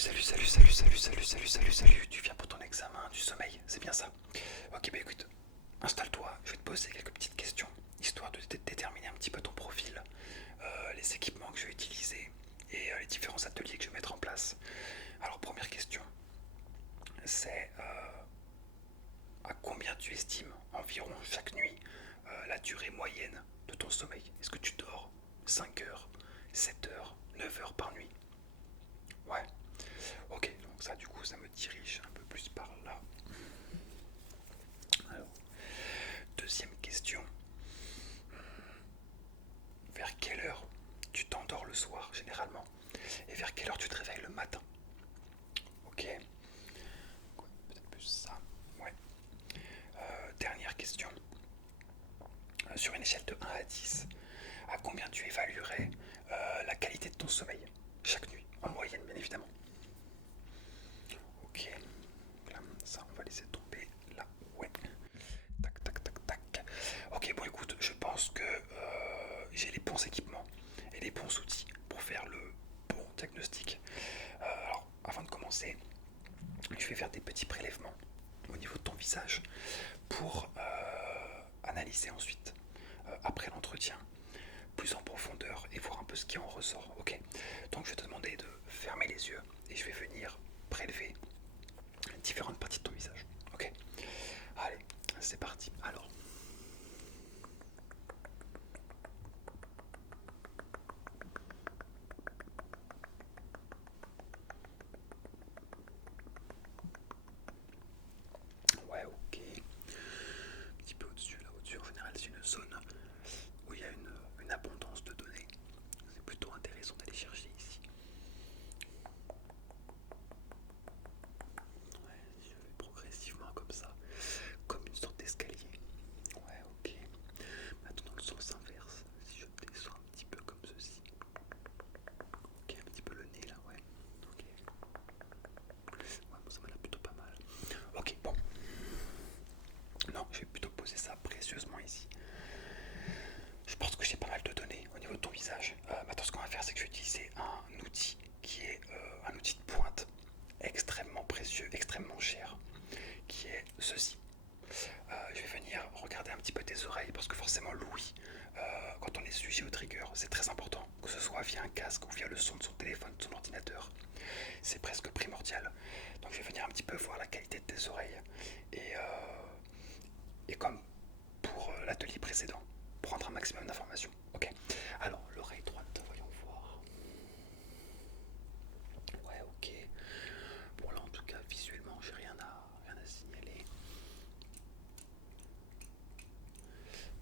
salut. Tu viens pour ton examen du sommeil, c'est bien ça? Ok, bah écoute, installe-toi, je vais te poser quelques petites questions, histoire de déterminer un petit peu ton profil, les équipements que je vais utiliser et les différents ateliers que je vais mettre en place. Alors, première question, c'est à combien tu estimes environ chaque nuit la durée moyenne de ton sommeil? Est-ce que tu dors 5 heures, 7 heures, 9 heures par nuit? Ouais. Ok, donc ça du coup ça me dirige un peu plus par là. Alors, deuxième question. Vers quelle heure tu t'endors le soir généralement? Et vers quelle heure tu te réveilles le matin? Ok, ouais, peut-être plus ça. Ouais. Dernière question. Sur une échelle de 1 à 10, à combien tu évaluerais la qualité de ton sommeil chaque nuit? En moyenne, bien évidemment. Ok, là, ça on va laisser tomber là. Ouais. Tac, tac, tac, tac. Ok, bon écoute, je pense que j'ai les bons équipements et les bons outils pour faire le bon diagnostic. Alors, avant de commencer, je vais faire des petits prélèvements au niveau de ton visage pour analyser ensuite, après l'entretien, plus en profondeur et voir un peu ce qui en ressort. Ok, donc je vais te demander de fermer les yeux et je vais venir prélever différentes parties de ton visage. Ok, allez, c'est parti. Alors, ouais, ok. Un petit peu au-dessus, là, au-dessus, en général, c'est une zone où il y a une abondance de données. C'est plutôt intéressant d'aller chercher ici. Ouais, je vais progressivement comme ça, comme une sorte d'escalier. Ouais, ok. Maintenant, dans le sens inverse, si je descends un petit peu comme ceci. Ok, un petit peu le nez là, ouais. Ok. Ouais, bon, ça m'a l'air plutôt pas mal. Ok, bon. Non, je vais plutôt poser ça précieusement ici. Je pense que j'ai pas mal de données au niveau de ton visage. Maintenant, ce qu'on va faire, c'est que je vais utiliser un outil qui est un outil de pointe extrêmement précieux, extrêmement cher, qui est ceci. Je vais venir regarder un petit peu tes oreilles parce que forcément l'ouïe, quand on est sujet au trigger, c'est très important, que ce soit via un casque ou via le son de son téléphone, de son ordinateur. C'est presque primordial. Donc je vais venir un petit peu voir la qualité de tes oreilles et comme pour l'atelier précédent, prendre un maximum d'informations. Ok. Alors l'oreille droite, voyons voir. Ouais, ok. Bon là en tout cas visuellement j'ai rien à signaler.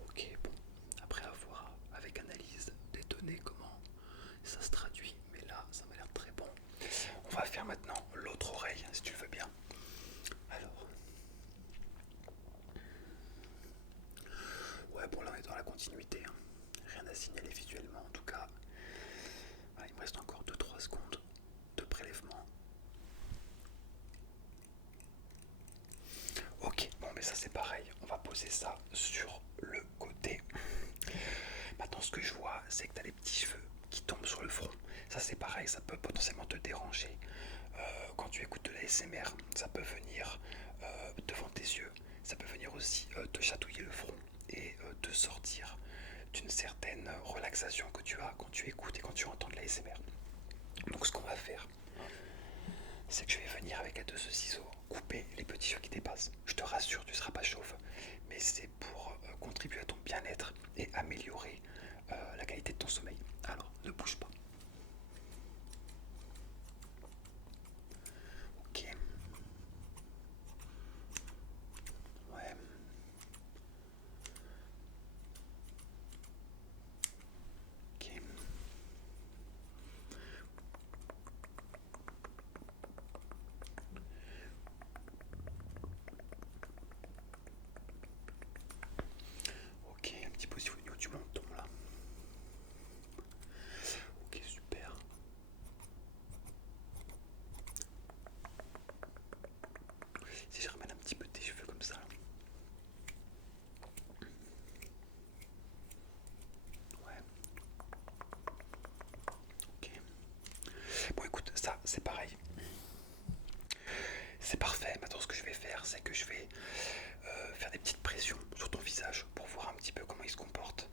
Ok, bon, après avoir avec analyse des données comment ça se traduit, mais là ça m'a l'air très bon. On va faire maintenant l'autre oreille si tu le veux bien. Alors, ouais, bon là on est dans la continuité, hein. Rien à signaler visuellement en tout cas. Voilà, il me reste encore 2-3 secondes de prélèvement. Ok, bon mais ça c'est pareil, on va poser ça sur le côté. Maintenant ce que je vois c'est que tu as les petits cheveux qui tombent sur le front. Ça c'est pareil, ça peut potentiellement te déranger. Quand tu écoutes de la SMR, ça peut venir devant tes yeux, ça peut venir aussi te chatouiller le front et te sortir d'une certaine relaxation que tu as quand tu écoutes et quand tu entends de la SMR. Donc ce qu'on va faire, c'est que je vais venir avec la de ce ciseau couper les petits cheveux qui dépassent. Je te rassure, tu ne seras pas chauve, mais c'est pour contribuer à ton bien-être et améliorer la qualité de ton sommeil. Alors, ne bouge pas. Ok. Ouais. Ok. Ok, un petit peu aussi au niveau du menton là. Ok, super. Si je ramène un petit peu tes cheveux comme ça. Ouais. Ok. Bon écoute, ça c'est pareil. que je vais faire des petites pressions sur ton visage pour voir un petit peu comment il se comporte,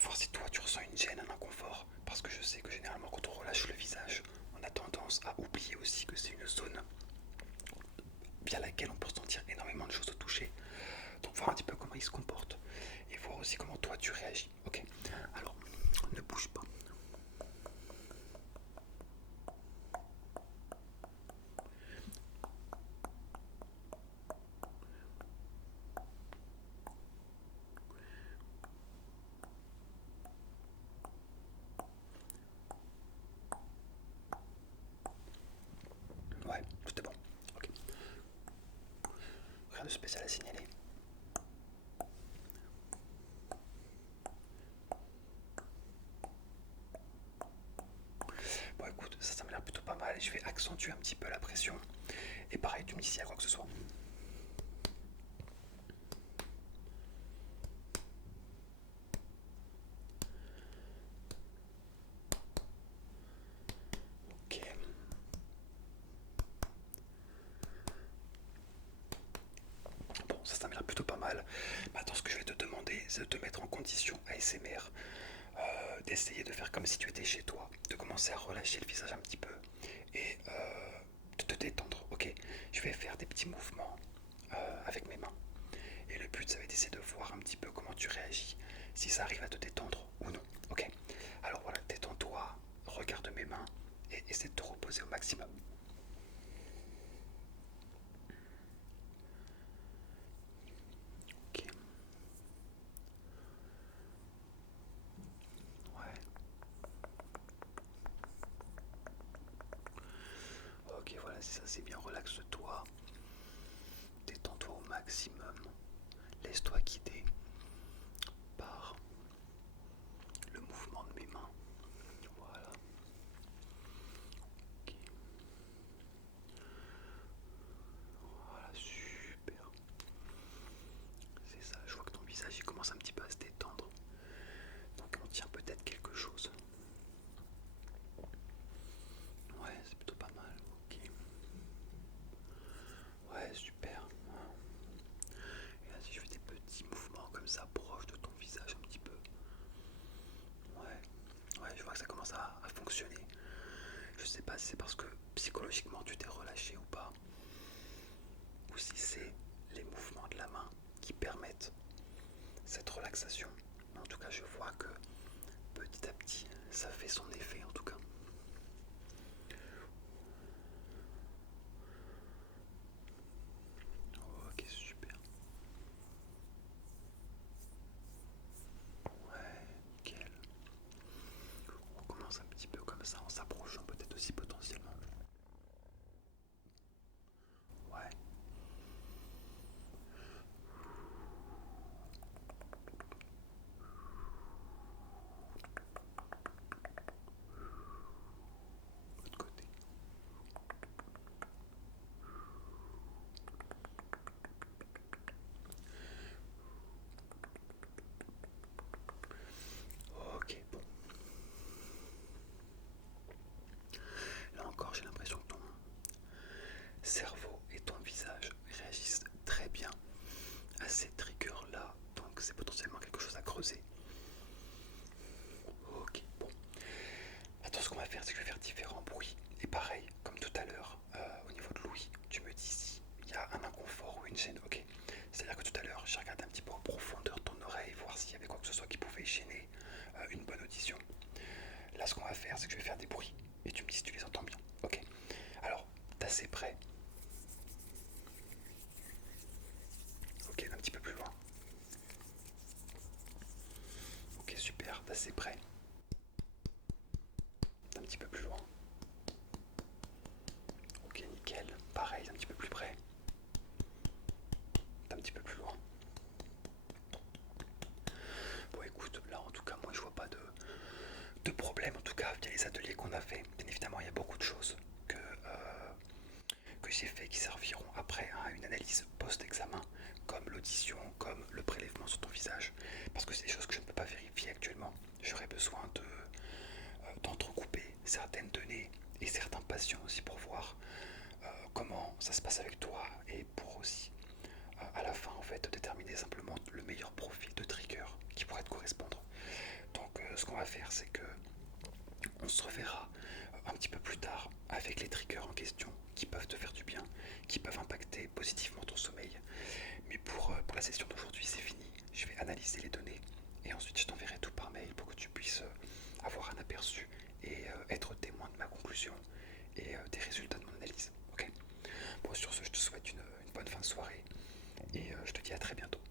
voir si toi tu ressens une gêne, un inconfort, parce que je sais que généralement quand on relâche le visage, on a tendance à oublier aussi que c'est une zone via laquelle on peut ressentir énormément de choses au toucher. Donc voir un petit peu comment il se comporte et voir aussi comment toi tu réagis. Ok, alors ne bouge pas. Ouais, tout est bon. Ok, rien de spécial à signaler. Bon écoute, ça m'a l'air plutôt pas mal. Je vais accentuer un petit peu la pression. Et pareil, tu me dis s'il y a quoi que ce soit. Ok. Bon, ça m'a l'air plutôt pas mal. Maintenant, ce que je vais te demander, c'est de te mettre en condition ASMR, d'essayer de faire comme si tu étais chez toi, de commencer à relâcher le visage un petit peu et de te détendre. Ok, je vais faire des petits mouvements avec mes mains. Et le but, ça va être d'essayer de voir un petit peu comment tu réagis, si ça arrive à te détendre ou non. Ok, alors voilà, détends-toi, regarde mes mains et essaie de te reposer au maximum. Ok, ouais. Ok, voilà, c'est ça, c'est bien. Relaxe-toi, détends-toi au maximum. Laisse-toi guider par le mouvement de mes mains. Voilà. Ok. Voilà, super. C'est ça, je vois que ton visage il commence un petit peu à se détendre. Donc on tient peut-être quelque chose. Ouais, c'est plutôt pas mal. Ok. Ouais, super. Et là, si je fais des petits mouvements comme ça, proche de ton visage un petit peu. Ouais, ouais, je vois que ça commence à fonctionner. Je sais pas si c'est parce que psychologiquement tu t'es relâché ou pas, ou si c'est les mouvements de la main qui permettent cette relaxation. Mais en tout cas, je vois que petit à petit, ça fait son effet en tout cas. Ok, super. Ouais, nickel. On commence un petit peu comme ça en s'approchant peut-être aussi potentiellement. Ouais, de l'autre côté. Ok, bon. Là encore, j'ai l'impression que ton cerveau et ton visage réagissent très bien à ces triggers-là. Donc c'est potentiellement quelque chose à creuser. Ok, bon. Attends, ce qu'on va faire, c'est que je vais faire différents bruits. Et pareil, comme tout à l'heure, au niveau de l'ouïe, tu me dis si il y a un inconfort ou une gêne. Ok. C'est-à-dire que tout à l'heure, j'ai regardé un petit peu en profondeur ton oreille, voir s'il y avait quoi que ce soit qui pouvait gêner une bonne audition. Là, ce qu'on va faire, c'est que je vais faire des bruits. Et tu me dis si tu les entends bien. Ok. Alors, t'es assez près. Ok, un petit peu plus loin. Ok, super, t'es assez près. Un petit peu plus loin. Ok, nickel. Pareil, un petit peu plus près. Un petit peu plus loin. Bon, écoute, là en tout cas, moi je vois pas de problème. En tout cas, via les ateliers qu'on a fait, bien évidemment, il y a beaucoup de choses que j'ai fait qui serviront après à une analyse post-examen, comme l'audition, comme le prélèvement sur ton visage, parce que c'est des choses que je ne peux pas vérifier actuellement. J'aurais besoin d'entrecouper certaines données et certains patients aussi pour voir comment ça se passe avec toi et pour aussi va faire, c'est que on se reverra un petit peu plus tard avec les triggers en question qui peuvent te faire du bien, qui peuvent impacter positivement ton sommeil. Mais pour la session d'aujourd'hui, c'est fini. Je vais analyser les données et ensuite je t'enverrai tout par mail pour que tu puisses avoir un aperçu et être témoin de ma conclusion et des résultats de mon analyse. Ok. Bon, sur ce, je te souhaite une bonne fin de soirée et je te dis à très bientôt.